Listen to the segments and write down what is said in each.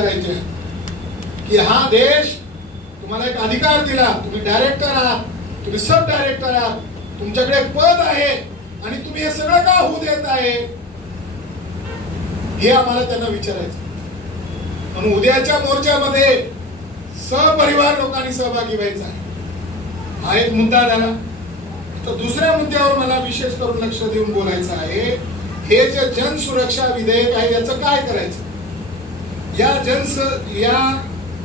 करायचे की हा देश तुम्हाला एक अधिकार दिला, तुम्ही डायरेक्टर आहात, तुम्ही सब डायरेक्टर आहात, तुमच्याकडे एक पद आहे आणि तुम्ही हे सगळं का होऊ देत आहे, हे आम्हाला त्यांना विचारायचं. म्हणून उद्याच्या मोर्चामध्ये सपरिवार लोकांनी सहभागी व्हायचा आहे. हा एक मुद्दा झाला. तर दुसऱ्या मुद्द्यावर मला विशेष करून लक्ष देऊन बोलायचं आहे. हे जे जनसुरक्षा विधेयक आहे याचं काय करायचं. या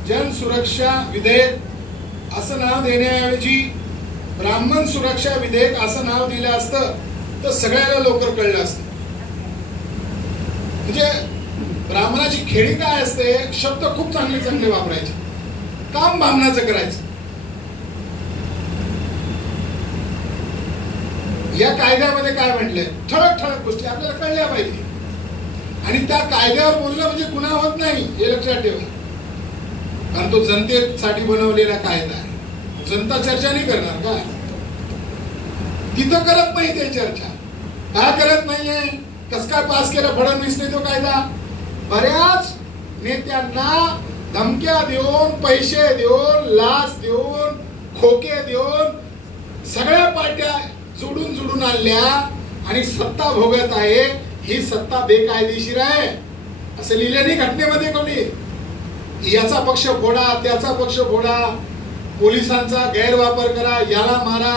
जनसुरक्षा विधेयक असं नाव देण्याऐवजी ब्राह्मण सुरक्षा विधेयक असं नाव दिलं असतं तर सगळ्याला लवकर कळलं असतं. म्हणजे ब्राह्मणाची खेळी काय असते, शब्द खूप चांगले चांगले वापरायचे, काम ब्राह्मणाचं करायचं. या कायद्यामध्ये काय म्हटलंय, ठळक ठळक गोष्टी आपल्याला कळल्या पाहिजे आणि त्या कायद्यावर बोलणं म्हणजे गुन्हा होत नाही हे लक्षात ठेवा. कारण तो जनतेसाठी बनवलेला कायदा आहे. जनता चर्चा नाही करणार का, तिथं करत नाही ते चर्चा. काय करत नाहीये, कस काय पास केला फडणवीसने तो कायदा. बऱ्याच नेत्यांना धमक्या देऊन, पैसे देऊन, लाच देऊन, खोके देऊन सगळ्या पार्ट्या जोडून आणल्या आणि सत्ता भोगत आहे. ही सत्ता बेकायदेशीर आहे असं लिहिलं नाही घटनेमध्ये कोणी. याचा पक्ष फोडा, त्याचा पक्ष फोडा, पोलिसांचा गैरवापर करा, याला मारा,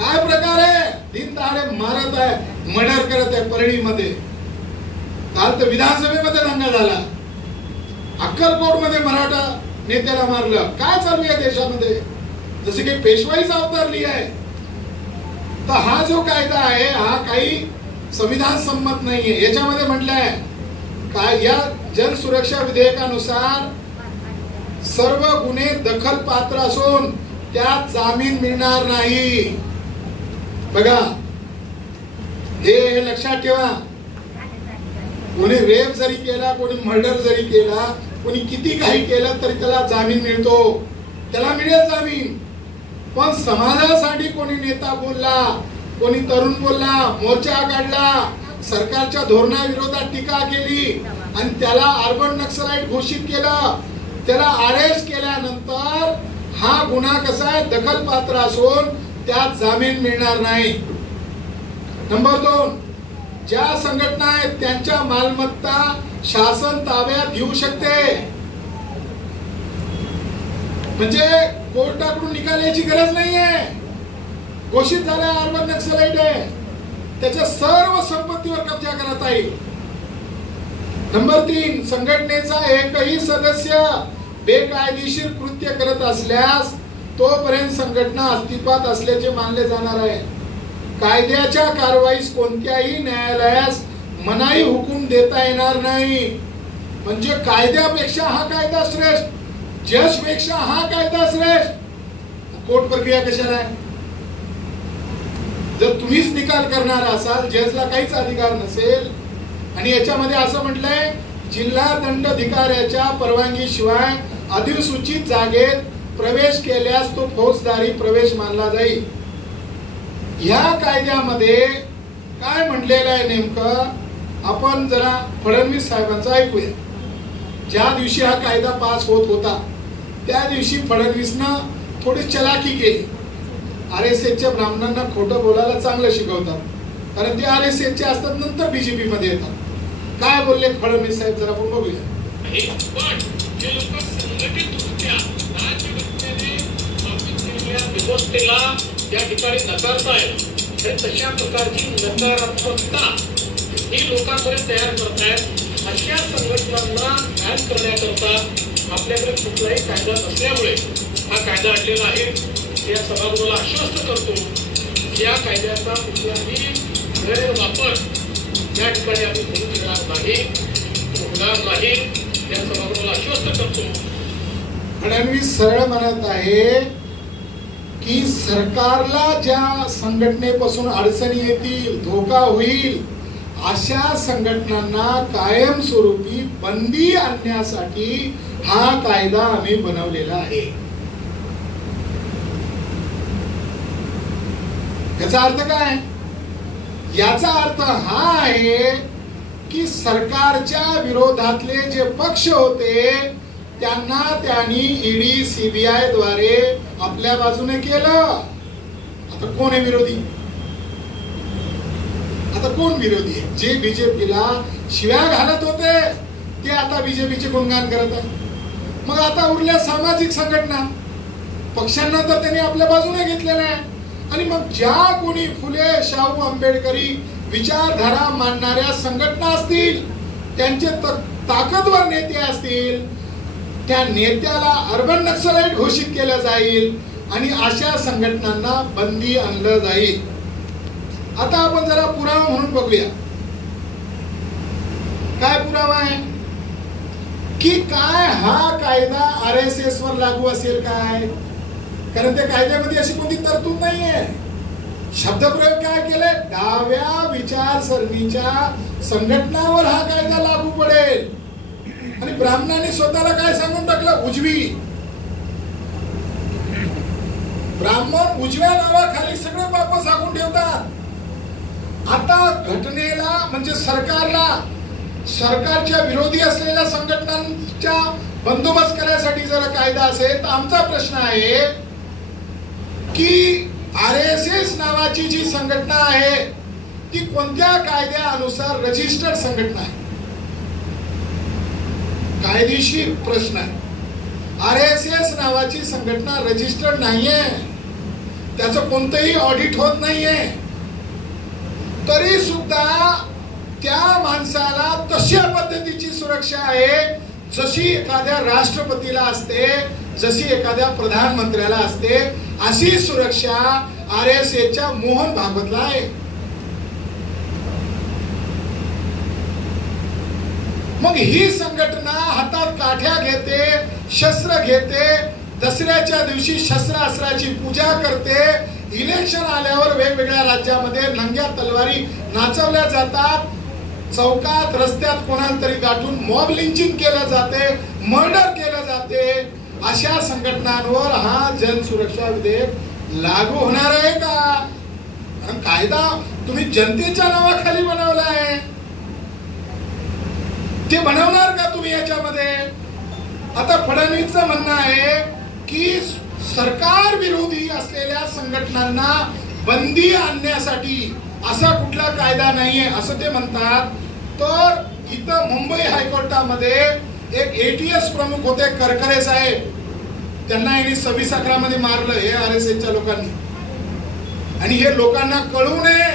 काय प्रकार आहे. दिन दहाडे मारत आहे, मर्डर करत आहे. परळीमध्ये काल तर विधानसभेमध्ये दंगा झाला, अक्कलकोट मध्ये मराठा नेत्याला मारलं. काय चालू आहे देशामध्ये, जसे काही पेशवाईच अवतारली आहे. तर हा जो कायदा आहे हा काही संविधान संमत नाहीये. याच्यामध्ये म्हटलंय काय, या जनसुरक्षा विधेयकानुसार सर्व गुन्हे दखल पात्र असून त्यात जामीन मिळणार नाही. बघा हे लक्षात ठेवा. कोणी रेप जरी केला, कोणी मर्डर जरी केला, कोणी किती काही केलं तरी त्याला जामीन मिळतो, त्याला मिळेल जामीन. पण समाजासाठी कोणी नेता बोलला, कोणी तरुण बोलला, मोर्चा काढला, सरकारच्या धोरणाविरोधात टीका केली आणि त्याला अर्बन नक्सलाइट घोषित केलं, त्याला अरेस्ट केल्यानंतर हा गुन्हा कसा आहे, दखल पात्र असून त्यात जामीन मिळणार नाही. नंबर 2, ज्या संघटना आहेत त्यांच्या मालमत्ता शासन ताब्यात घेऊ शकते. म्हणजे कोर्टाकडून निकाल याची गरज नाहीये. घोषित झाला अर्बन नक्सलाइट आहे, त्याच्या सर्व संपत्तीवर कब्जा करता येईल. नंबर 3, संघटनेचा एकही सदस्य बेकायदेशीर कृत्य करत असल्यास तोपर्यंत संघटना अस्तित्वात असल्याचे मानले जाणार आहे. कायद्याच्या कारवाईस कोणत्याही न्यायालयास मनाई हुकूम देता येणार नाही. म्हणजे कायद्यापेक्षा हा कायदा श्रेष्ठ, जज पेक्षा हा कायदा श्रेष्ठ. कोर्ट प्रक्रिया कशाला आहे. जर तुम्हीच निकाल करणार असाल, जजला काहीच अधिकार नसेल. आणि याच्यामध्ये असं म्हटलंय, जिल्हा दंडाधिकाऱ्याच्या परवानगीशिवाय अधिसूचित जागेत प्रवेश केल्यास तो फौजदारी प्रवेश मानला जाईल. ह्या कायद्यामध्ये काय म्हटलेलं आहे नेमकं, आपण जरा फडणवीस साहेबांचं ऐकूया. ज्या दिवशी हा कायदा पास होत होता त्या दिवशी फडणवीसनं थोडी चलाकी केली. RSSच्या ब्राह्मणांना खोटं बोलायला चांगलं शिकवतात, कारण ते RSSचे असतात, नंतर बीजेपी मध्ये येतात. काय बोलले फडणवीस साहेब जरा आपण बघूया. या ठिकाणी नकारतायत, तशा प्रकारची नकारात्मकता ही लोकांपर्यंत तयार करतायत. अशा संघटनांना बॅन करण्याकरता आपल्याकडे कुठलाही कायदा नसल्यामुळे हा कायदा आणलेला आहे. या सभागृहाला आश्वस्त करतो की या कायद्याचा कुठलाही गैरवापर या ठिकाणी आम्ही करू देणार नाही, होणार नाही. या सभागृहाला आश्वस्त करतो. फडणवीस सरळ म्हणत आहे की सरकारला ज्या संघटनेपासून अडचणी येतील, धोका होईल, अशा संघटनांना कायमस्वरूपी बंदी आणण्यासाठी हा कायदा आम्ही बनवलेला आहे. याचा अर्थ काय, याचा अर्थ हा आहे की सरकारच्या विरोधातले जे पक्ष होते त्यांना त्यांनी ईडी सीबीआय द्वारे आपल्या बाजूने केलं. आता कोण आहे विरोधी? आता कोण विरोधी आहे? जे बीजेपीला शिव्या घालत होते ते आता बीजेपीचे गुणगान करत आहे. मग आता उरल्या सामाजिक संघटना, पक्षांना तर त्यांनी आपल्या बाजूने घेतलेलं आहे. आणि मग ज्या कोणी फुले शाहू आंबेडकरी विचारधारा मांडणाऱ्या संघटना असतील, त्यांचे ताकदवर नेते असतील, त्या नेत्याला अर्बन नक्सलाइट घोषित केलं जाईल आणि अशा संघटनांना बंदी आणलं जाईल. आता आपण जरा पुरावा म्हणून बघूया. काय पुरावा आहे की काय हा कायदा RSS वर लागू असेल काय? कारण त्या कायद्यामध्ये अशी कोणती तरतूद नाहीये. शब्दप्रयोग काय केले? डाव्या विचारसरणीच्या संघटनावर हा कायदा लागू पडेल. आणि ब्राह्मणांनी स्वतःला काय सांगून टाकलं? उजवी. ब्राह्मण उजव्या नावाखाली सगळे पाप सांगून ठेवतात. आता घटनेला म्हणजे सरकारला, सरकारच्या विरोधी असलेल्या संघटनांच्या बंदोबस्त करण्यासाठी जर कायदा असेल तर आमचा प्रश्न आहे की RSS नावाची जी संघटना आहे ती कोणत्या कायद्यानुसार रजिस्टर्ड संघटना आहे? कायदेशीर प्रश्न आहे. RSS नावाची संघटना रजिस्टर्ड नाहीये, त्याचं कोणतंही ऑडिट होत नाहीये. तरी सुद्धा त्या माणसाला तशा पद्धतीची सुरक्षा आहे जशी एखाद्या राष्ट्रपतीला असते, जशी एखाद्या प्रधानमंत्र्याला असते, अशी सुरक्षा RSSच्या मोहन भागवतला आहे. मग ही संघटना हातात काठ्या घेते, शस्त्र घेते, दसऱ्याच्या दिवशी शस्त्रास्त्राची पूजा करते, इलेक्शन आल्यावर वेगवेगळ्या राज्यामध्ये नंग्या तलवारी नाचवल्या जातात, चौकात रस्त्यात कोणाला तरी गाठून मॉब लिंचिंग केलं जाते, मर्डर केलं जाते. अशा संघटनांवर हा जनसुरक्षा विधेयक लागू होणार आहे का? कारण कायदा तुम्ही जनतेच्या नावाखाली बनवला आहे, ते बनवणार का तुम्ही याच्यामध्ये? आता फडणवीसचं म्हणणं आहे की सरकार विरोधी असलेल्या संघटनांना बंदी आणण्यासाठी असा कुठला कायदा नाहीये असं ते म्हणतात. तर इथं मुंबई हायकोर्टामध्ये एक ATS प्रमुख होते करकरे साहेब, त्यांना यांनी 26/11 मध्ये मारलं हे RSSच्या लोकांनी. आणि हे लोकांना कळू नये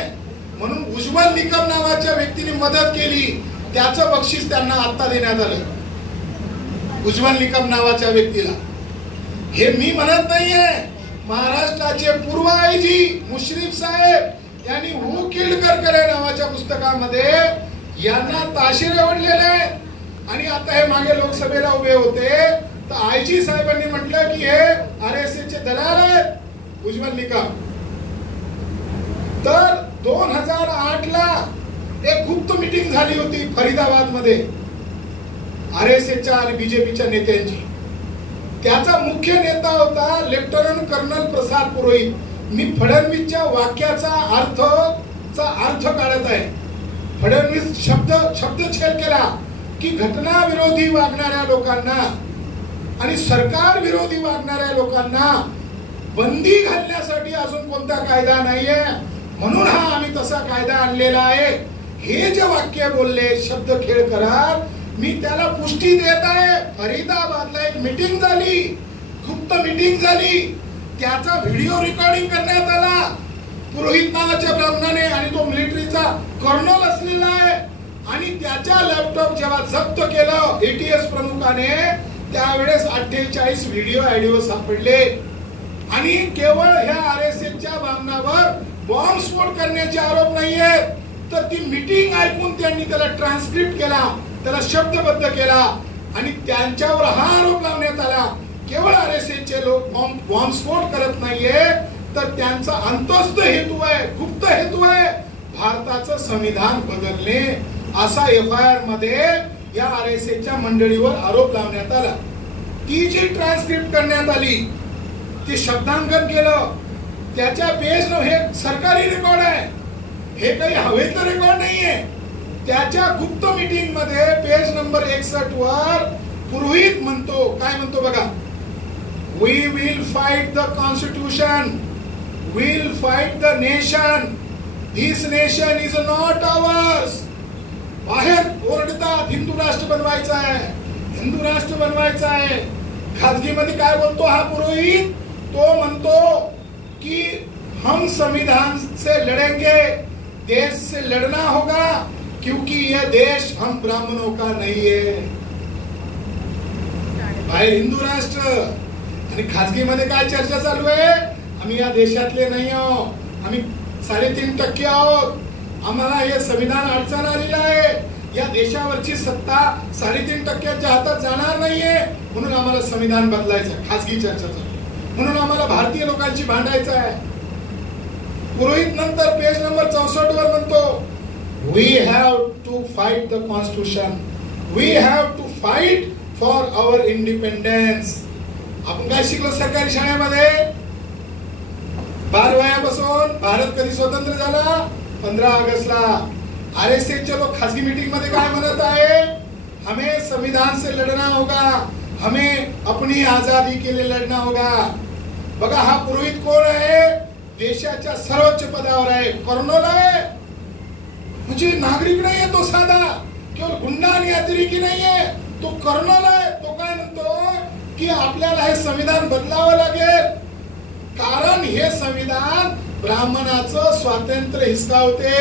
म्हणून उज्ज्वल निकम नावाच्या व्यक्तीने मदत केली, त्याचं बक्षीस त्यांना आता देण्यात आलं. उज्ज्वल निकम नावाच्या व्यक्तीला. हे मी म्हणत नाहीये, महाराष्ट्राचे पूर्व IG मुश्रीफ साहेब यांनी हू किल्ड करकरे नावाच्या पुस्तकामध्ये यांना ताशेरे ओढलेले आहेत. आणि आता हे मागे लोकसभेला उभे होते तर IG साहेबांनी म्हटलं की हे RSSचे दलाल आहेत उज्ज्वल निकम. तर 2008 ला एक गुप्त मीटिंग झाली होती फरीदाबाद मध्ये RSSच्या आणि BJPच्या नेत्यांची. त्याचा मुख्य नेता होता लेफ्टनंट कर्नल प्रसाद पुरोहित. मी फडणवीसच्या वाक्याचा अर्थ काढत आहे. फडणवीस शब्दछेद केला की घटना विरोधी वागणाऱ्या लोकांना आणि सरकार विरोधी वागणाऱ्या लोकांना बंदी घालण्यासाठी अजून कोणता कायदा नाहीये, म्हणून हा आम्ही तसा कायदा आणलेला आहे. हे जे वाक्य बोलले शब्द खेळ करार, मी त्याला पुष्टी देत आहे. फरीदाबादला एक मीटिंग झाली, गुप्त मीटिंग झाली, त्याचा व्हिडिओ रेकॉर्डिंग करण्यात आला पुरोहित नावाच्या ब्राह्मणाने, आणि तो मिलिटरीचा कर्नल असलेला आहे. आणि त्याच्या लॅपटॉप जेव्हा जप्त केलं ATS प्रमुखाने, त्यावेळेस 48 व्हिडिओ ऑडिओ सापडले. आणि केवळ ह्या RSSच्या ब्राह्मणावर बॉम्बस्फोट करण्याचे आरोप नाहीयेत, तर ती मीटिंग ऐकून त्यांनी त्याला ट्रान्सक्रिप्ट केला, त्याला शब्दबद्ध केला आणि त्यांच्यावर हा आरोप लावण्यात आला. केवळ RSSचे लोक बॉम्बस्फोट करत नाहीये, तर त्यांचा अंतस्थ हेतू आहे, गुप्त हेतू आहे भारताचं संविधान बदलणे, असा FIR मध्ये या RSSच्या मंडळीवर आरोप लावण्यात आला. ती जी ट्रान्सक्रिप्ट करण्यात आली, ती शब्दांकन केलं, त्याच्या पेजनं हे सरकारी रेकॉर्ड आहे, हे काही हवेतलं रेकॉर्ड नाहीये. त्याच्या गुप्त मीटिंग मध्ये पेज नंबर 61 वर पुरोहित म्हणतो, काय म्हणतो बघा, we will fight the constitution, will fight the nation, this nation is not ours. बाहेर ओरडतात हिंदू राष्ट्र बनवायचा आहे, हिंदू राष्ट्र बनवायचा आहे. खाजगीमध्ये काय बोलतो हा पुरोहित? तो म्हणतो कि हम संविधान से लड़ेंगे, देश से लड़ना होगा, क्योंकि यह देश हम ब्राह्मणों का नहीं है. बाहेर हिंदू राष्ट्र आणि खाजगीमध्ये काय चर्चा चालू आहे? आम्ही या देशातले नाही आहोत, आम्ही 3.5% आहोत, आम्हाला हे संविधान अडचण आलेलं आहे, या देशावरची सत्ता 3.5%च्या हातात जाणार नाहीये, म्हणून आम्हाला संविधान बदलायचं. खाजगी चर्चा चालू, म्हणून आम्हाला भारतीय लोकांची भांडायचं आहे. पुरोहित नंतर पेज नंबर 64 वर म्हणतो, we have to fight the constitution, we have to fight for our independence. आपण काय शिकलो सरकारी शाळेमध्ये? 12 वयापासून भारत कधी स्वतंत्र झाला? 15 ऑगस्टला. RSS चे लोक खासगी मीटिंग मध्ये काय म्हणत आहे? हमें संविधान से लड़ना होगा, हमें अपनी आजादी के लिए लड़ना होगा. बघा हा पुरोहित कोण आहे? देशाच्या सर्वोच्च पदावर आहे, कर्नल आहे, म्हणजे नागरिक नाहीये तो साधा, केवळ गुंडा आणि अतिरेकी नाहीये, तो कर्नल आहे. तो काय म्हणतो की आपल्याला हे संविधान बदलावं लागेल, कारण हे संविधान ब्राह्मणाचं स्वातंत्र्य हिसकावते,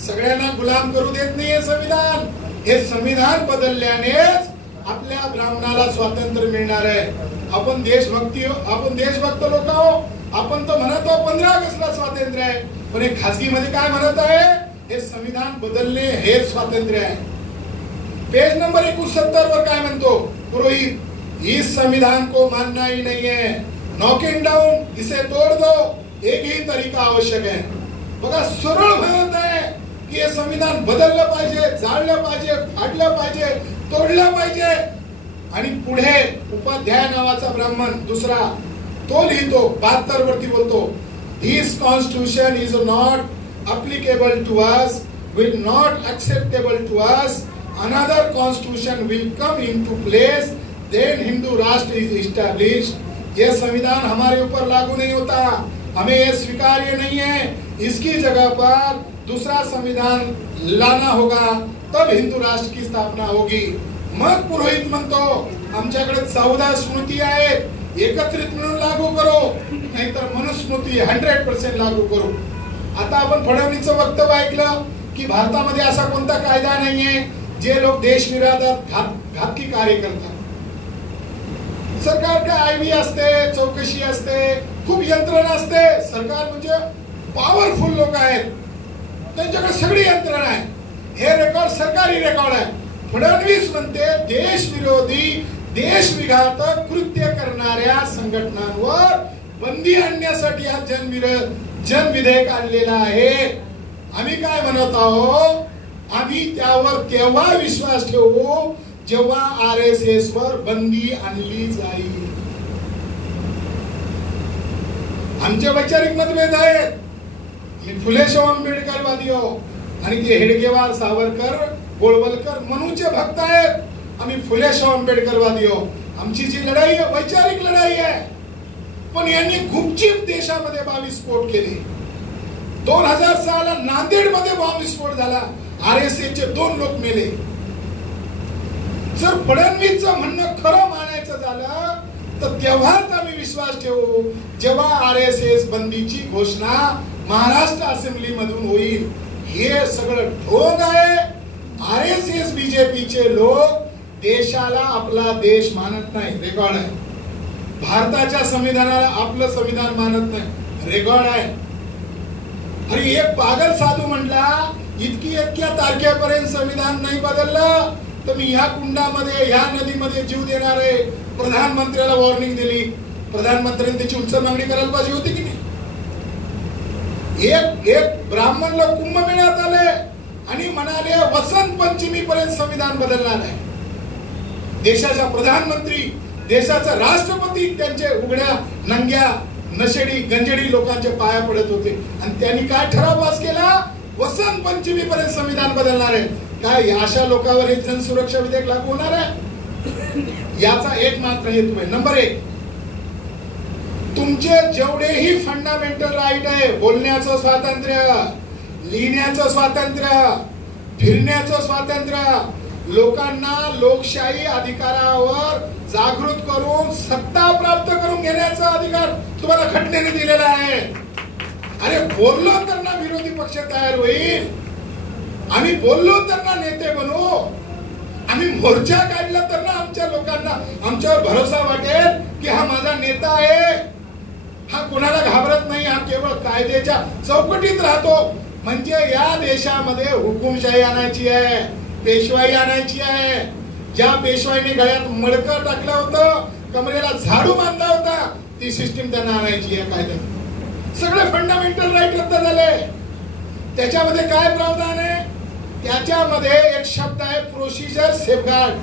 सगळ्यांना गुलाम करू देत नाहीये संविधान. हे संविधान बदलल्यानेच आपल्या ब्राह्मणाला स्वातंत्र्य मिळणार आहे. आपण देशभक्त लोक आहोत, आपण तर म्हणत आहोत 15 ऑगस्टला स्वातंत्र्य आहे, पण हे खासगी मध्ये काय म्हणत आहे? हे संविधान बदलणे हे स्वातंत्र्य आहे. पेज नंबर 69 वर काय म्हणतो पुरोहित? इस संविधान को मानना ही नहीं है, नॉकिंग डाउन, इसे तोड़ दो, एक ही तरीका आवश्यक है. बघा सरळ म्हणत आहे की हे संविधान बदललं पाहिजे, जाळलं पाहिजे, फाडलं पाहिजे, तोडलं पाहिजे. आणि पुढे उपाध्याय नावाचा ब्राह्मण दुसरा तो लिहितो 72 वरती बोलतो, this constitution is not applicable to us, will not acceptable to us, another constitution will come into place, then Hindu Rashtra is established. ये संविधान हमारे ऊपर लागू नहीं होता, हमें ये स्वीकार्य नहीं है, इसकी जगह पर दूसरा संविधान लाना होगा, तब हिंदू राष्ट्र की स्थापना होगी. मग पुरोहित म्हणतो आमच्याकडे 14 स्मृती आहेत, एकत्रित म्हणून लागू करो, नाहीतर मनुस्मृती 100% लागू करू. आता आपण फडणवीसचं वक्तव्य ऐकलं की भारतामध्ये असा कोणता कायदा नाहीये जे लोक देशविरोधात घातकी कार्य करतात. सरकार काय आयबी असते, चौकशी असते, खूप यंत्रणा असते. सरकार म्हणजे पॉवरफुल लोक आहेत, त्यांच्याकडे सगळी यंत्रणा आहे. हे रेकॉर्ड सरकारी रेकॉर्ड आहे. फडणवीस म्हणते देशविरोधी, देशविघातक कृत्य करणाऱ्या संघटनांवर बंदी आणण्यासाठी हा जन विधेयक आणलेला आहे. आम्ही काय म्हणत आहोत? आम्ही त्यावर तेव्हा विश्वास ठेवू जेव्हा RSS वर बंदी आणली जाईल. आमचे वैचारिक मतभेद आहेत. मी फुले शाहू आंबेडकरवादी आहो आणि ते हेडगेवार, सावरकर, गोळवलकर, मनूचे भक्त आहेत. आम्ही फुले शाहू आंबेडकरवादी आहो. आमची जी लढाई आहे वैचारिक लढाई आहे. पण यांनी गुपचूप देशामध्ये 22 स्फोट केले. 2006 ला नांदेड मध्ये बॉम्ब विस्फोट झाला, RSS चे 2 लोक मेले. जर फडणवीसचं म्हणणं खरं मानायचं झालं तर तेव्हाच आम्ही विश्वास ठेवू जेव्हा RSS बंदीची घोषणा महाराष्ट्र असेंब्ली मधून होईल. हे सगळं ढोंग आहे. RSS बीजेपीचे लोक देशाला आपला देश मानत नाही, रेकॉर्ड आहे. भारताच्या संविधानाला आपलं संविधान मानत नाही, रेकॉर्ड आहे. आणि एक पागल साधू म्हटला इतक्या तारखेपर्यंत संविधान नाही बदललं तर मी ह्या कुंडामध्ये, ह्या नदीमध्ये जीव देणार आहे. प्रधानमंत्र्याला वॉर्निंग दिली. प्रधानमंत्र्यांनी त्याची उच्च मागणी करायला पाहिजे होती की नाही? एक ब्राह्मण लोक कुंभमेळ्यात आले आणि म्हणाले वसंत पंचमी पर्यंत संविधान बदलणार आहे. देशाचा प्रधानमंत्री, देशाचा राष्ट्रपती त्यांचे उघड्या नंग्या नशेडी गंजेडी लोकांच्या पाया पडत होते आणि त्यांनी काय ठराव पास केला? वसंत पंचमी पर्यंत संविधान बदलणार आहे. काय अशा लोकांवर हे जनसुरक्षा विधेयक लागू होणार आहे? याचा एक मात्र हेतू आहे. नंबर 1, तुमचे जेवढेही फंडामेंटल राईट आहे, बोलण्याचं स्वातंत्र्य, लिहिण्याचं स्वातंत्र्य, फिरण्याचं स्वातंत्र्य, लोकांना लोकशाही अधिकारावर जागृत करून सत्ता प्राप्त करून घेण्याचा अधिकार तुम्हाला घटनेने दिलेला आहे. अरे बोललो तर ना विरोधी पक्ष तयार होईल, आम्ही बोललो तर ना नेते बनू, आम्ही मोर्चा काढला तर ना आमच्या लोकांना आमच्यावर भरोसा वाटेल की हा माझा नेता आहे, हा कोणाला घाबरत नाही, हा केवळ कायद्याच्या चौकटीत राहतो. म्हणजे या देशामध्ये हुकुमशाही आणायची आहे, पेशवाई आणायची आहे. ज्या पेशवाईने गळ्यात मडकं टाकलं होतं, कमरेला झाडू बांधला होता, ती सिस्टीम त्यांना आणायची आहे कायद्यात. सगळे फंडामेंटल राईट रद्द झाले. त्याच्यामध्ये काय प्रावधान आहे? त्याच्यामध्ये एक शब्द आहे प्रोसिजर सेफगार्ड.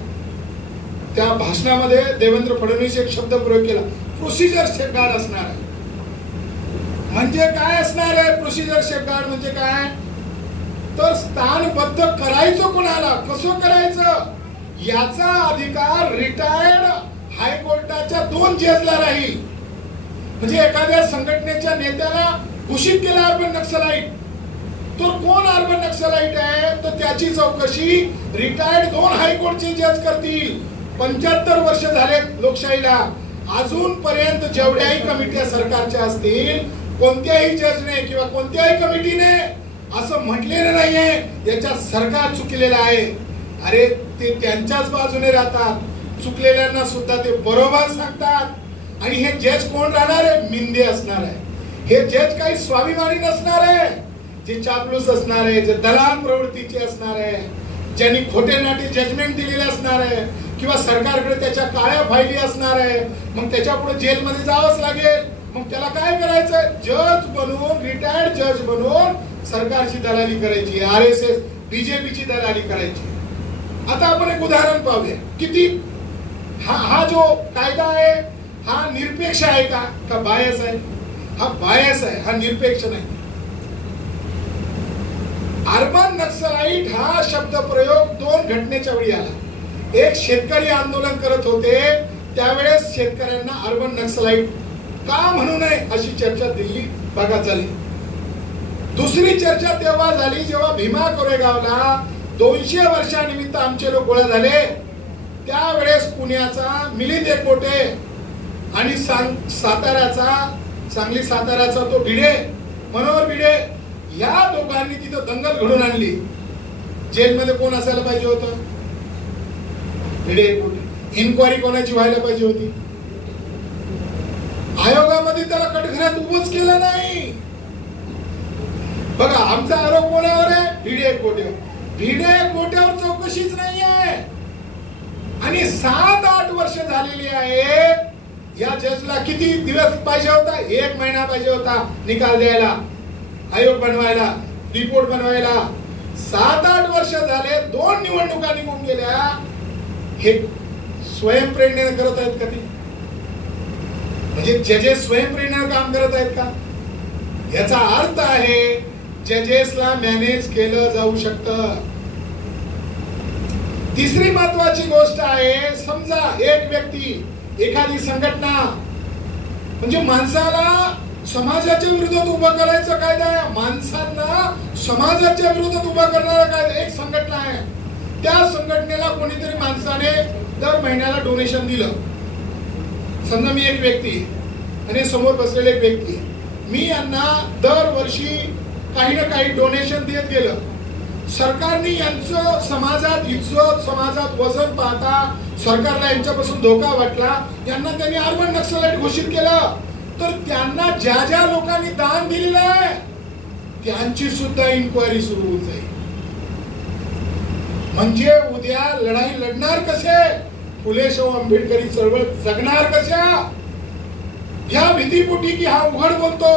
त्या भाषणामध्ये देवेंद्र फडणवीस एक शब्द प्रयोग केला, प्रोसिजर सेफगार्ड असणार आहे. म्हणजे काय असणार आहे प्रोसिजर सेफगार्ड? म्हणजे काय तर स्थानबद्ध करायचं, कोणाला कसं करायचं याचा अधिकार रिटायर्ड हायकोर्टाच्या 2 जजला राहील. म्हणजे एखाद्या संघटनेच्या नेत्याला घोषित केला अर्बन नक्सलाईट, तो कोण अर्बन नक्सलाईट आहे तर त्याची चौकशी रिटायर्ड 2 हायकोर्टचे जज करतील. 75 वर्ष झाले लोकशाहीला, अजूनपर्यंत जेवढ्याही कमिट्या सरकारच्या असतील, कोणत्याही जजने किंवा कोणत्याही कमिटीने असं म्हटलेलं नाहीये याच्यात सरकार चुकलेलं आहे. अरे ते त्यांच्याच बाजूने राहतात, चुकलेल्यांना सुद्धा ते बरोबर सांगतात. आणि हे जज कोण राहणार आहे? मिंदे असणार आहे. हे जज काही स्वाभिमानी नसणार आहे, जे चापलूस असणार आहे, जे दलाल प्रवृत्तीचे असणार आहे, ज्यांनी खोटे नाटे जजमेंट दिलेले असणार आहे किंवा सरकारकडे त्याच्या काळ्या फायली असणार आहे. मग त्याच्या पुढे जेलमध्ये जावंच लागेल. मग त्याला काय करायचं? जज बनवून, रिटायर्ड जज बनवून सरकारची दलाली करायची, RSS BJPची दलाली करायची. आता आपण एक उदाहरण पाहूया. किती हा जो कायदा आहे हा निरपेक्ष आहे का बायस आहे? हा बायस आहे, हा निरपेक्ष नाही. अर्बन नक्सलाईट हा शब्द प्रयोग 2 घटनेच्या वेळी आला. एक शेतकरी आंदोलन करत होते, त्यावेळेस शेतकऱ्यांना अर्बन नक्सलाईट का म्हणू नये अशी चर्चा दिल्ली भागात झाली. दुसरी चर्चा तेव्हा झाली जेव्हा भीमा कोरेगावला 200 वर्षानिमित्त आमचे लोक गोळा झाले. त्यावेळेस पुण्याचा मिलिंद एकबोटे आणि सांगली साताऱ्याचा तो भिडे, मनोहर भिडे, या दोघांनी तिथं दंगल घडून आणली. जेलमध्ये कोण असायला पाहिजे होतं? भिडे एकबोटे. इन्क्वायरी कोणाची व्हायला पाहिजे होती? आयोगामध्ये त्याला कटघऱ्यात उभंच केलं नाही. बघा आमचा आरोप कोणावर आहे? भिडे एकबोटेवर. भिडे एकबोटेवर चौकशीच नाही आहे. आणि 7-8 वर्ष झालेली आहे. या जजला किती दिवस पाहिजे होता? 1 महिना पाहिजे होता निकाल द्यायला, आयोग बनवायला, रिपोर्ट बनवायला. 7-8 वर्ष झाले, 2 निवडणुका निघून गेल्या. हे स्वयंप्रेरणेने करत आहेत का? ते म्हणजे जजेस स्वयंप्रेरणेने काम करत आहेत का? याचा अर्थ आहे जजेसला मॅनेज केलं जाऊ शकतं. तिसरी महत्वाची गोष्ट आहे, समजा एक व्यक्ती, एखादी संघटना, म्हणजे माणसाला समाजाच्या विरोधात उभा करायचा कायदा आहे, माणसांना समाजाच्या विरोधात उभा करणारा कायदा एक संघटना आहे. त्या संघटनेला कोणीतरी माणसाने दर महिन्याला डोनेशन दिलं. समजा मी एक व्यक्ती आणि समोर बसलेले एक व्यक्ती, मी यांना दरवर्षी काही ना काही डोनेशन देत गेलं. सरकारने यांचं समाजात इज्जत, समाजात वजन पाहता सरकारला यांच्यापासून धोका वाटला, यांना त्यांनी अर्बन नक्सलाईट घोषित केलं. तर त्यांना ज्या ज्या लोकांनी दान दिलेलं आहे त्यांची सुद्धा इन्क्वायरी सुरू होऊन जाईल. म्हणजे उद्या लढाई लढणार कसे? फुले शाहू आंबेडकरी चळवळ जगणार कशा? या भीतीपोटी की हा उघड बोलतो,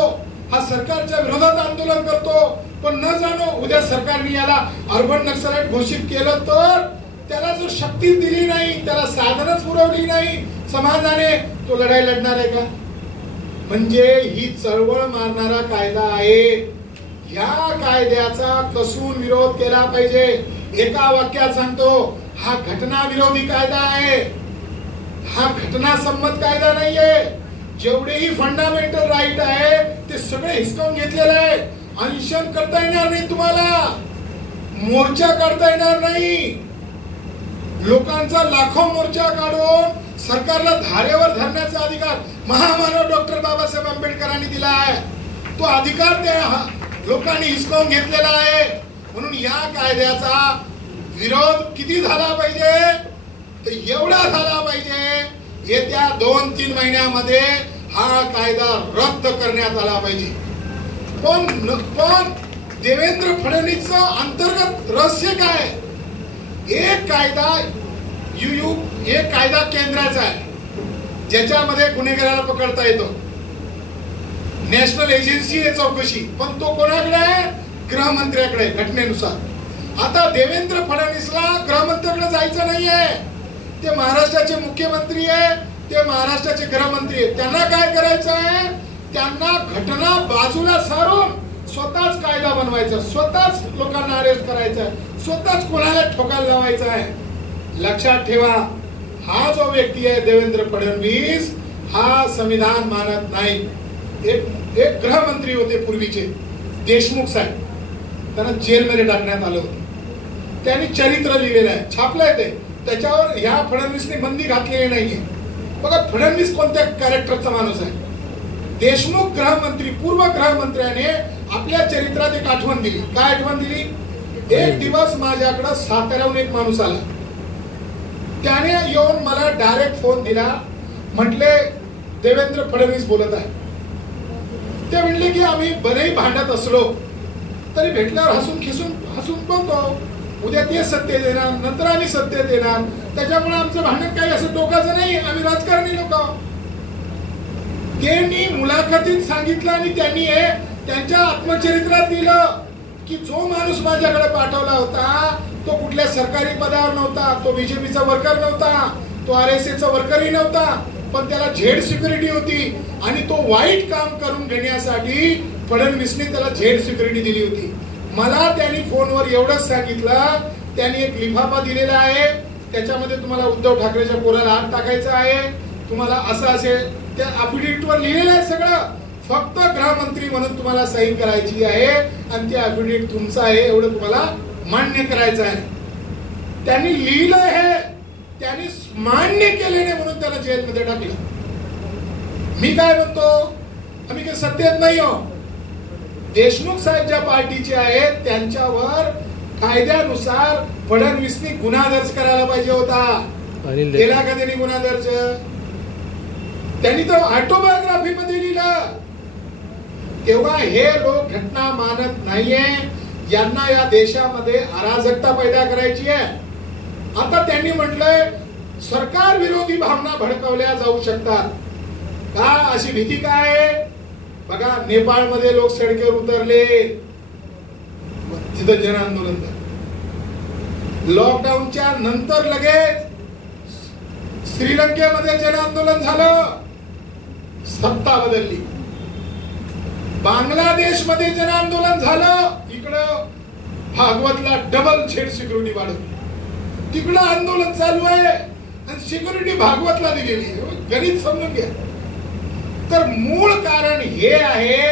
हा सरकारच्या विरोधात आंदोलन करतो, पण न जाणो उद्या सरकारने याला अर्बन नक्सलाईट घोषित केलं तर त्याला जर शक्ती दिली नाही, त्याला साधनच पुरवली नाही समाजाने, तो लढाई लढणार आहे का? म्हणजे ही चळवळ मारणारा कायदा आहे. ह्या कायद्याचा कसून विरोध केला पाहिजे. एका वाक्यात सांगतो, हा घटना विरोधी कायदा आहे, हा घटना संमत कायदा नाहीये. जेवढेही फंडामेंटल राईट आहे ते सगळे हिसकावून घेतलेले आहे. अनशन करता येणार नाही, तुम्हाला मोर्चा काढता येणार नाही. लोकांचा लाखो मोर्चा काढून सरकारला धारेवर धरण्याचा अधिकार महामानव डॉक्टर बाबासाहेब आंबेडकरांनी दिला आहे. तो अधिकार त्या लोकांनी हिसकावून घेतलेला आहे. म्हणून या कायद्याचा विरोध किती झाला पाहिजे, तर एवढा झाला पाहिजे, येत्या 2-3 महिन्यामध्ये हा कायदा रद्द करण्यात आला पाहिजे. पण देवेंद्र फडणवीसचं अंतर्गत रहस्य काय? एक कायदा एक कायदा केंद्राचा आहे ज्याच्यामध्ये गुन्हेगाराला पकडता येतो. नॅशनल एजन्सी आहे चौकशी, पण तो कोणाकडे आहे? गृहमंत्र्याकडे घटनेनुसार. आता देवेंद्र फडणवीसला गृहमंत्र्याकडे जायचं नाहीये. ते महाराष्ट्राचे मुख्यमंत्री आहे, ते महाराष्ट्राचे गृहमंत्री आहे. त्यांना काय करायचं आहे? त्यांना घटना बाजूला सारून स्वतःच कायदा बनवायचा, स्वतःच लोकांना अरेस्ट करायचा, स्वतःच कोणाला ठोकायला लावायचा आहे. लक्षात ठेवा, हा जो व्यक्ती आहे देवेंद्र फडणवीस, हा संविधान मानत नाही. एक गृहमंत्री होते पूर्वीचे, देशमुख साहेब, त्यांना जेलमध्ये टाकण्यात आलं होतं. त्यांनी चरित्र लिहिलेलं आहे, छापलंय ते. त्याच्यावर ह्या फडणवीसने बंदी घातलेली नाहीये. बघा फडणवीस कोणत्या कॅरेक्टरचा माणूस आहे. देशमुख गृहमंत्री, पूर्व गृहमंत्र्याने आपल्या चरित्रात एक आठवण दिली. काय आठवण दिली? एक दिवस माझ्याकडे साताऱ्याहून एक माणूस आला. त्याने येऊन मला डायरेक्ट फोन दिला. म्हटले देवेंद्र फडणवीस बोलत आहे. ते म्हणले की आम्ही बरेही भांडत असलो तरी भेटल्यावर हसून बोलतो. उद्या ते सत्य देणार, नंतर आम्ही सत्य देणार. त्याच्यामुळे आमचं भांडण काही असं टोकाचं नाही. आम्ही राजकारणी लोक. त्यांनी मुलाखतीत सांगितलं आणि त्यांनी त्यांच्या आत्मचरित्रात दिलं की जो माणूस माझ्याकडे पाठवला होता तो कुठल्या सरकारी पदावर नव्हता, तो बीजेपीचा वर्कर नव्हता, तो आरएसएसचा वर्करही नव्हता, पण त्याला झेड सिक्युरिटी होती आणि तो वाईट काम करून घेण्यासाठी फडणवीसने त्याला झेड सिक्युरिटी दिली होती. मला त्यांनी फोनवर एवढंच सांगितलं, त्यांनी एक लिफाफा दिलेला आहे, त्याच्यामध्ये तुम्हाला उद्धव ठाकरेच्या पोराला हात टाकायचा आहे, तुम्हाला असं असेल, त्या अफिडेव्हिटवर लिहिलेलं आहे सगळं. फक्त गृहमंत्री म्हणून तुम्हाला सही करायची आहे आणि ते अफिडेव्हिट तुमचं आहे एवढं तुम्हाला मान्य करायचं आहे. त्यांनी लिहिलं हे, त्यांनी मान्य केले नाही म्हणून त्याला जेलमध्ये टाकलं. मी काय म्हणतो, आम्ही काही सत्तेत नाही हो. देशमुख साहेब ज्या पार्टीचे आहेत त्यांच्यावर कायद्यानुसार फडणवीसनी गुन्हा दर्ज करायला पाहिजे होता. केला का त्यांनी गुन्हा दर्ज? त्यांनी तो ऑटोबायोग्राफी मध्ये लिहिलं. तेव्हा हे लोक घटना मानत नाहीये. यांना या देशामध्ये अराजकता पैदा करायची आहे. आता त्यांनी म्हटलंय सरकार विरोधी भावना भडकवल्या जाऊ शकतात का, अशी भीती काय? बघा नेपाळमध्ये लोक सडकेवर उतरले, तिथं जन आंदोलन झालं. लॉकडाऊनच्या नंतर लगेच श्रीलंकेमध्ये जन आंदोलन झालं, सत्ता बदलली. बांगलादेश मध्ये जन आंदोलन झालं, इकडं भागवतला डबल झेड सिक्युरिटी वाढवली. तिकडं आंदोलन चालू आहे आणि सिक्युरिटी भागवतला दिलेली आहे. गणित समजून घ्या. तर मूळ कारण हे आहे,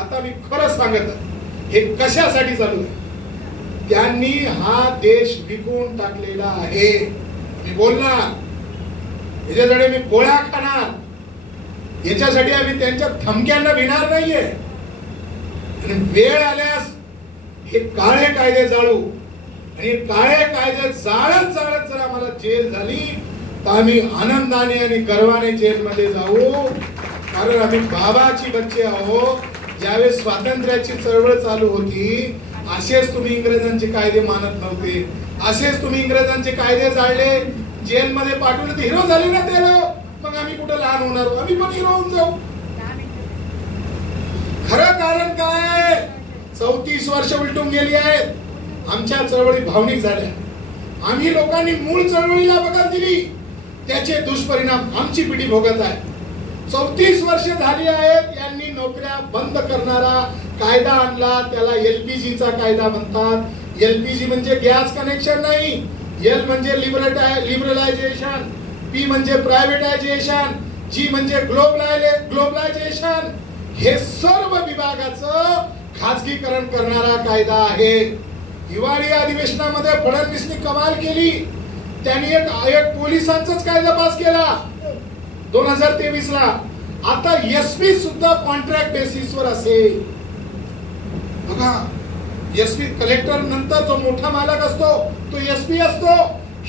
आता मी खरं सांगत हे कशासाठी चालू आहे. त्यांनी हा देश विकून टाकलेला आहे. मी बोलणार, याच्यासाठी मी गोळ्या खाणार, याच्यासाठी आम्ही त्यांच्या धमक्यांना भिणार नाहीये. आणि वेळ आल्यास हे काळे कायदे जाळू, आणि काळे कायदे जाळत जाळत जर आम्हाला जेल झाली तर आम्ही आनंदाने आणि गर्वाने जेलमध्ये जाऊ. कारण आम्ही बाबाची बच्चे आहोत. ज्यावेळेस स्वातंत्र्याची चळवळ चालू होती असेच तुम्ही इंग्रजांचे कायदे मानत नव्हते, असेच तुम्ही इंग्रजांचे कायदे जाळले, जेलमध्ये पाठवले, हिरो झाले ना ते लोक. मग आम्ही कुठं लहान होणार? आम्ही पण हिरो होऊन जाऊ. खरं कारण काय? 34 वर्ष उलटून गेली आहेत. आमच्या चळवळी भावनिक झाल्या. आम्ही लोकांनी मूळ चळवळीला बगल दिली, त्याचे दुष्परिणाम आमची पिढी भोगत आहे. 34 वर्ष झाली आहेत. यांनी नोकऱ्या बंद करणारा कायदा आणला, त्याला एलपीजीचा कायदा म्हणतात. एलपीजी म्हणजे गॅस कनेक्शन नाही, एल म्हणजे लिबरलायझेशन, पी म्हणजे प्रायव्हेटायझेशन, जी म्हणजे ग्लोबलायझेशन. हे सर्व विभागाचं खासगीकरण करणारा कायदा आहे. हिवाळी अधिवेशनामध्ये फडणवीसनी कमाल केली. त्यांनी एक पोलिसांचाच कायदा पास केला 2023 ला. आता एसपी सुद्धा कॉन्ट्रॅक्ट बेसिसवर असेल. बघा, एसपी कलेक्टर नंतर जो मोठा मालक असतो तो एसपी असतो.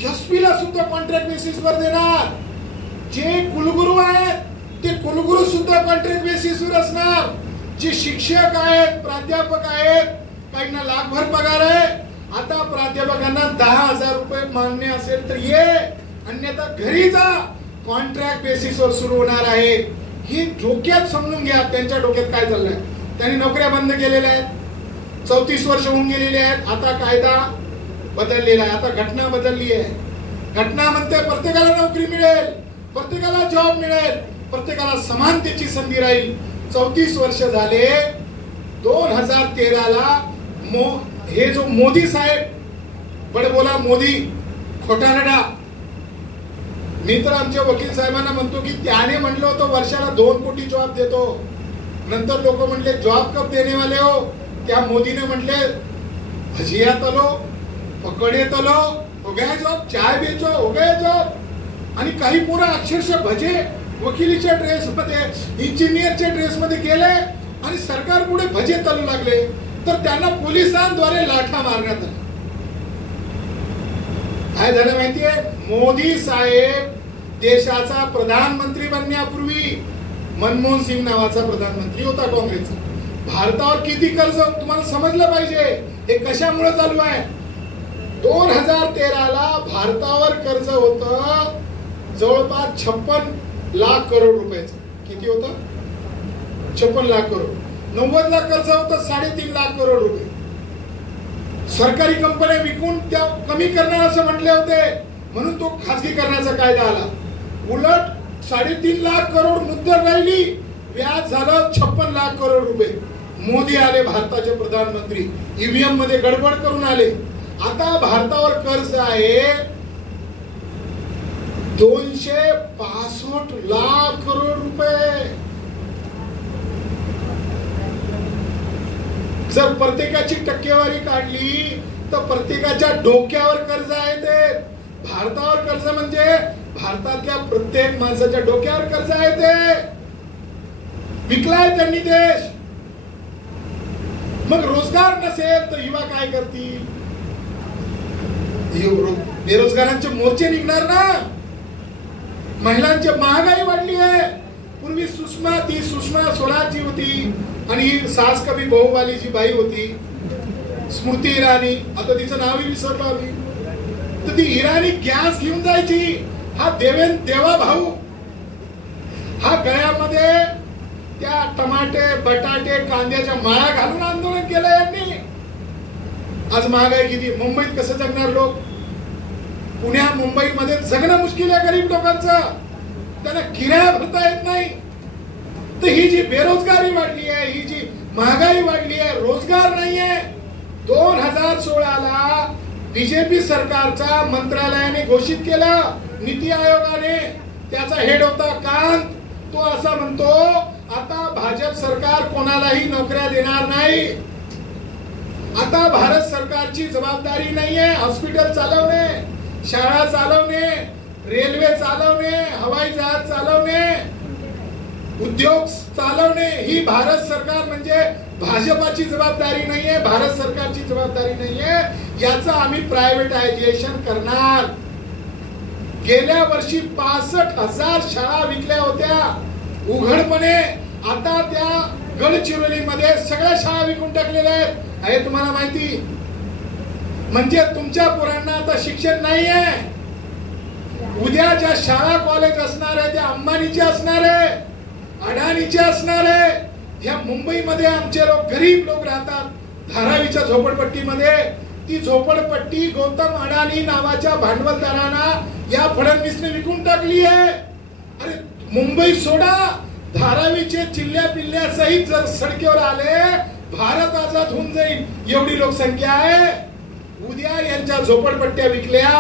एसपी ला सुद्धा कॉन्ट्रॅक्ट बेसिसवर देणार. जे कुलगुरू आहेत ते कुलगुरू सुद्धा कॉन्ट्रॅक्ट बेसिसवर असणार. जे शिक्षक आहेत, प्राध्यापक आहेत, काहींना लाखभर पगार आहे. आता प्राध्यापकांना 10,000 रुपये मागणे असेल तर ये, अन्यथा घरी जा. कॉन्ट्रॅक्ट बेसिसवर सुरू होणार आहे. ही डोक्यात समजून घ्या त्यांच्या डोक्यात काय चाललंय. त्यांनी नोकऱ्या बंद केलेल्या आहेत, 34 वर्ष होऊन गेलेली आहेत. आता कायदा बदललेला आहे, आता घटना बदलली आहे. घटना म्हणते प्रत्येकाला नोकरी मिळेल, प्रत्येकाला जॉब मिळेल, प्रत्येकाला समानतेची संधी राहील. 34 वर्ष झाले. 2013 ला हे जो मोदी साहेब बडबोला मोदी खोटारडा, मी तर आमच्या वकील साहेबांना म्हणतो की त्याने म्हणलं होतं वर्षाला 2 कोटी जॉब देतो. नंतर लोक म्हणले जॉब कब देने वाले हो. त्या मोदीने म्हटले भजिया तलो, पकोडे तलो, हो गया जॉब, चाय बेचो, हो गया जॉब. आणि काही पोरं अक्षरशः भजे वकिलीच्या ड्रेस मध्ये, इंजिनियरच्या ड्रेस मध्ये गेले आणि सरकार पुढे भजे तलू लागले, तर त्यांना पोलिसांद्वारे लाठा मारण्यात आला. काय झालं माहितीये? मोदी साहेब देशाचा प्रधानमंत्री बनण्यापूर्वी मनमोहन सिंग नावाचा प्रधानमंत्री होता काँग्रेसचा. भारतावर किती कर्ज तुम्हाला समजलं पाहिजे. हे कशामुळे चालू आहे? 2013 ला भारतावर कर्ज होतं जवळपास 56 लाख करोड रुपयाचं. किती होतं? 56 लाख करोड. 90 लाख कर्ज होतं 3.5 लाख करोड रुपये. सरकारी कंपन्या विकून त्या कमी करणार असं म्हटले होते, म्हणून तो खासगीकरणाचा कायदा आला. उलट 3.5 लाख करोड मुद्दल राहिली, व्याज झालं 56 लाख करोड रुपये. मोदी आले भारताचे प्रधानमंत्री, ईव्हीएम मध्ये गडबड करून आले. आता भारतावर कर्ज आहे 265 लाख करोड रुपये. जर प्रत्येकाची टक्केवारी काढली तर प्रत्येकाच्या डोक्यावर कर्ज आहे. ते भारतावर कर्ज म्हणजे भारतातल्या प्रत्येक माणसाच्या डोक्यावर कर्ज आहे. ते विकलाय त्यांनी देश. मग रोजगार नसेल तर युवा काय करतील? बेरोजगारांचे मोर्चे निघणार ना. महिलांची महागाई वाढली आहे. पूर्वी सुषमा स्वराज होती आणि ही सास कभी बहुवाली जी बाई होती स्मृती इराणी, आता तिचं नावही विसरलो आम्ही. तर ती इराणी गॅस घेऊन जायची. हा देवा भाऊ हा गळ्यामध्ये त्या टमाटे, बटाटे, कांद्याच्या माळा घालून आंदोलन केलं यांनी. आज महागाई किती? मुंबईत कसं जगणार लोक? पुण्या मुंबईमध्ये जगणं मुश्किल आहे गरीब लोकांचं. त्यांना किराया भरता येत नाही. तर ही जी बेरोजगारी वाढली आहे, ही जी महागाई वाढली आहे, रोजगार नाहीये. 2016 ला बीजेपी सरकारच्या मंत्रालयाने घोषित केलं, नीती आयोगाने, त्याचा हेड होता कांत. तो असा म्हणतो आता भाजप सरकार कोणालाही नोकऱ्या देणार नाही. आता भारत सरकारची जबाबदारी नाहीये हॉस्पिटल चालवणे, शाळा चालवणे, रेल्वे चालवणे, हवाई जहाज चालवणे, उद्योग चालवणे. ही भारत सरकार म्हणजे भाजपाची जबाबदारी नाहीये, भारत सरकारची जबाबदारी नाहीये. याचं आम्ही प्रायव्हेटायझेशन करणार. गेल्या वर्षी 65,000 शाळा विकल्या होत्या उघडपणे. आता त्या गडचिरोलीमध्ये सगळ्या शाळा विकून टाकलेल्या आहेत. हे तुम्हाला माहिती? म्हणजे तुमच्या पोरांना आता शिक्षण नाहीये. उद्या ज्या शाळा कॉलेज असणार आहे त्या अंबानीचे असणार आहे, अडाणीचे असणार आहे. या मुंबईमध्ये आमचे लोक, गरीब लोक राहतात धारावीच्या झोपडपट्टीमध्ये. ती झोपडपट्टी गौतम अडाणी नावाच्या भांडवलदारांना या फडणवीसने विकून टाकली आहे. अरे मुंबई सोडा, धारावीचे चिल्ल्या पिल्ल्या सहित जर सडकेवर आले, भारत आजाद होऊन जाईल एवढी लोकसंख्या आहे. उद्या यांच्या झोपडपट्ट्या विकल्या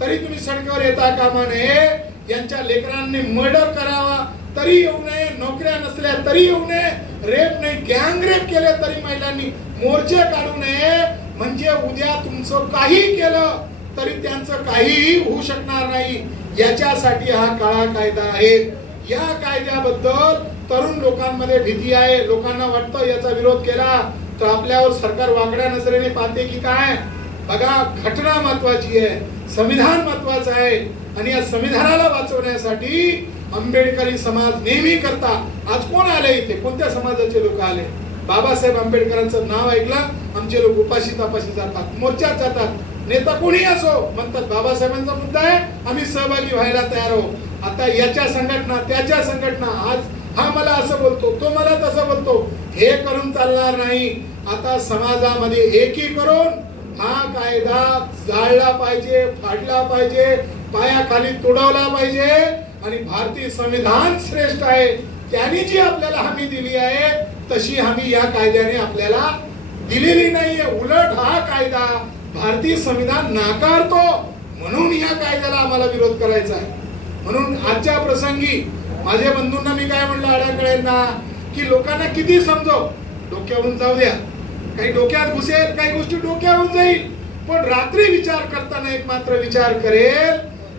तरी तुम्ही सडकेवर येता कामा नये. यांच्या लेकरांनी मर्डर करावा तरी येऊ नये, नोकऱ्या नसल्या तरी येऊ नये, रेप नाही गँग रेप केले तरी महिलांनी मोर्चे काढू नये. म्हणजे उद्या तुमचं काही केलं तरी त्यांचं काहीही होऊ शकणार नाही. याच्यासाठी हा काळा कायदा आहे. या कायद्याबद्दल तरुण लोकांमध्ये भीती आहे. लोकांना वाटतं याचा विरोध केला तर आपल्यावर सरकार वाकड्या नजरेने पाहते की काय. बघा, घटना महत्वाची आहे, संविधान महत्वाचं आहे आणि या संविधानाला वाचवण्यासाठी आंबेडकरी समाज नेहमी करता. आज कोण आले इथे, कोणत्या समाजाचे लोक आले? बाबासाहेब आंबेडकरांचं नाव ऐकलं, आमचे लोक उपाशी तापाशी जातात, मोर्चात जातात. नेता कोणी असो म्हणतात बाबासाहेबांचा मुद्दा आहे, आम्ही सहभागी व्हायला तयार आहोत. आता याच्या संघटना त्याच्या संघटना, आज हा मला असं बोलतो, तो मला तसं बोलतो, हे करून चालणार नाही. आता समाजामध्ये एकी करून हा कायदा जाळला पाहिजे, फाडला पाहिजे, पायाखाली तोडवला पाहिजे. आणि भारतीय संविधान श्रेष्ठ आहे, त्यांनी जी आपल्याला हमी दिली आहे तशी हमी या कायद्याने आपल्याला दिलेली नाहीये. उलट हा कायदा भारतीय संविधान नाकारतो. म्हणून या कायद्याला आम्हाला विरोध करायचा आहे. म्हणून आजच्या प्रसंगी माझ्या बंधूंना मी काय म्हणलं, अडकळ्यांना, की लोकांना किती समजव, डोक्यावरून जाऊ द्या, काही डोक्यात घुसेल, काही गोष्टी डोक्यावरून जाईल, पण रात्री विचार करताना एक मात्र विचार करेल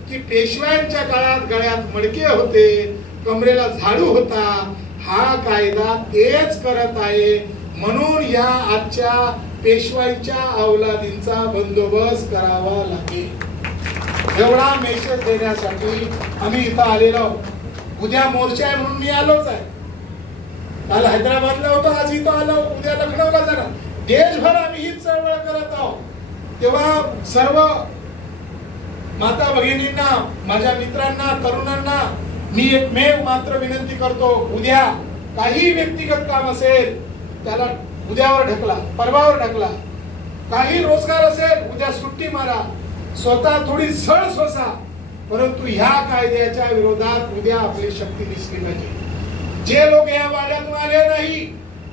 की पेशव्यांच्या काळात गळ्यात मडके होते, कमरेला झाडू होता, हा कायदा तेच करत आहे. म्हणून या आजच्या पेशवाईच्या अवलादींचा बंदोबस्त करावा लागेल. एवढा मेसेज देण्यासाठी आम्ही इथं आलेलो आहोत. उद्या मोर्चा आहे म्हणून मी आलोच आहे. काल हैदराबादला होतो, आज इथं आलो, उद्या लखनौला जाणार. देशभर आम्ही हीच चळवळ करत आहोत. तेव्हा सर्व माता भगिनींना, माझ्या मित्रांना, तरुणांना मी एकमेव मात्र विनंती करतो, उद्या काही व्यक्तिगत काम असेल त्याला उद्यावर ढकला, परवावर ढकला. काही रोजगार असेल उद्या सुट्टी मारा, स्वतः थोडी झळ सोसा, परंतु ह्या कायद्याच्या विरोधात उद्या आपली शक्ती दिसली पाहिजे. जे लोक या वाड्यातून आले नाही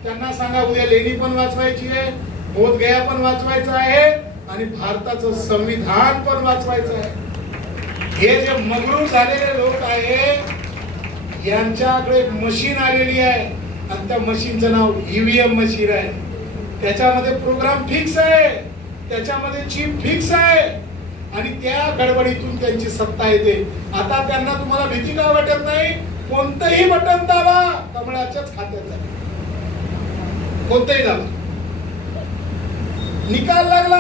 त्यांना सांगा उद्या लेणी पण वाचवायची आहे, बोधगया पण वाचवायचं आहे आणि भारताचं संविधान पण वाचवायचं आहे. हे जे मगरू झालेले लोक आहे यांच्याकडे एक मशीन आलेली आहे आणि त्या मशीनचं नाव ईव्हीएम मशीन आहे. त्याच्यामध्ये प्रोग्राम फिक्स आहे, त्याच्यामध्ये चिप फिक्स आहे आणि त्या गडबडीतून त्यांची सत्ता येते. आता त्यांना तुम्हाला भीती का वाटत नाही? कोणतंही बटन दाबा, कमळाच्याच खात्यात जाईल, कोणतंही दाबा. निकाल लागला.